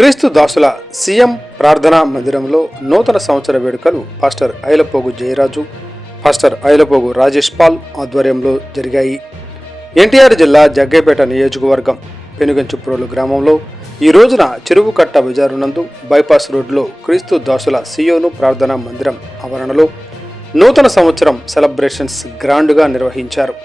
క్రీస్తు దాసుల సీఎం ప్రార్థనా మందిరంలో నూతన సంవత్సర వేడుకలు పాస్టర్ ఐలపోగు జయరాజు, పాస్టర్ ఐలపోగు రాజేష్ పాల్ ఆధ్వర్యంలో జరిగాయి. ఎన్టీఆర్ జిల్లా జగ్గైపేట నియోజకవర్గం పెనుగంచుప్రోలు గ్రామంలో ఈ రోజున చెరువు కట్ట బజారు నందు బైపాస్ రోడ్లో క్రీస్తు దాసుల సియోను ప్రార్థనా మందిరం ఆవరణలో నూతన సంవత్సరం సెలబ్రేషన్స్ గ్రాండ్గా నిర్వహించారు.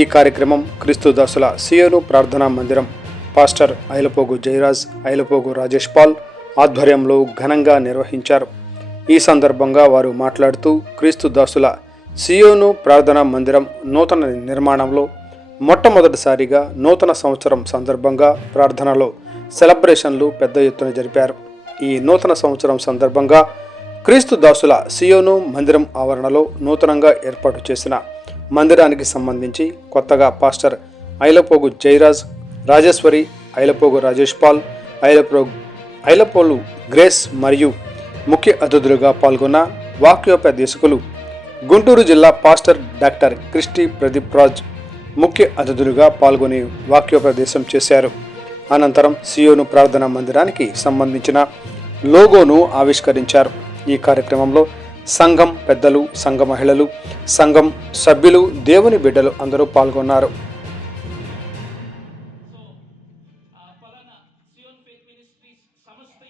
ఈ కార్యక్రమం క్రీస్తు దాసుల సియోను ప్రార్థనా మందిరం పాస్టర్ ఐలపోగు జయరాజ్, ఐలపోగు రాజేష్ పాల్ ఆధ్వర్యంలో ఘనంగా నిర్వహించారు. ఈ సందర్భంగా వారు మాట్లాడుతూ క్రీస్తు దాసుల సియోను ప్రార్థనా మందిరం నూతన నిర్మాణంలో మొట్టమొదటిసారిగా నూతన సంవత్సరం సందర్భంగా ప్రార్థనలో సెలబ్రేషన్లు పెద్ద ఎత్తున జరిపారు. ఈ నూతన సంవత్సరం సందర్భంగా క్రీస్తు దాసుల సియోను మందిరం ఆవరణలో నూతనంగా ఏర్పాటు చేసిన మందిరానికి సంబంధించి కొత్తగా పాస్టర్ ఐలపోగు జయరాజ్, రాజేశ్వరి, ఐలపోగు రాజేష్ పాల్, ఐలపోలు గ్రేస్ మరియు ముఖ్య అతిథులుగా పాల్గొన్న వాక్యోపదేశకులు గుంటూరు జిల్లా pastor doctor Christy Pradeep Raj ముఖ్య అతిథులుగా పాల్గొని వాక్యోపదేశం చేశారు. అనంతరం సియోను ప్రార్థనా మందిరానికి సంబంధించిన లోగోను ఆవిష్కరించారు. ఈ కార్యక్రమంలో సంఘం పెద్దలు, సంఘ మహిళలు, సంఘం సభ్యులు, దేవుని బిడ్డలు అందరూ పాల్గొన్నారు. ఫలానా సియోన్ ఫెయిత్ మినిస్ట్రీస్ సంస్థ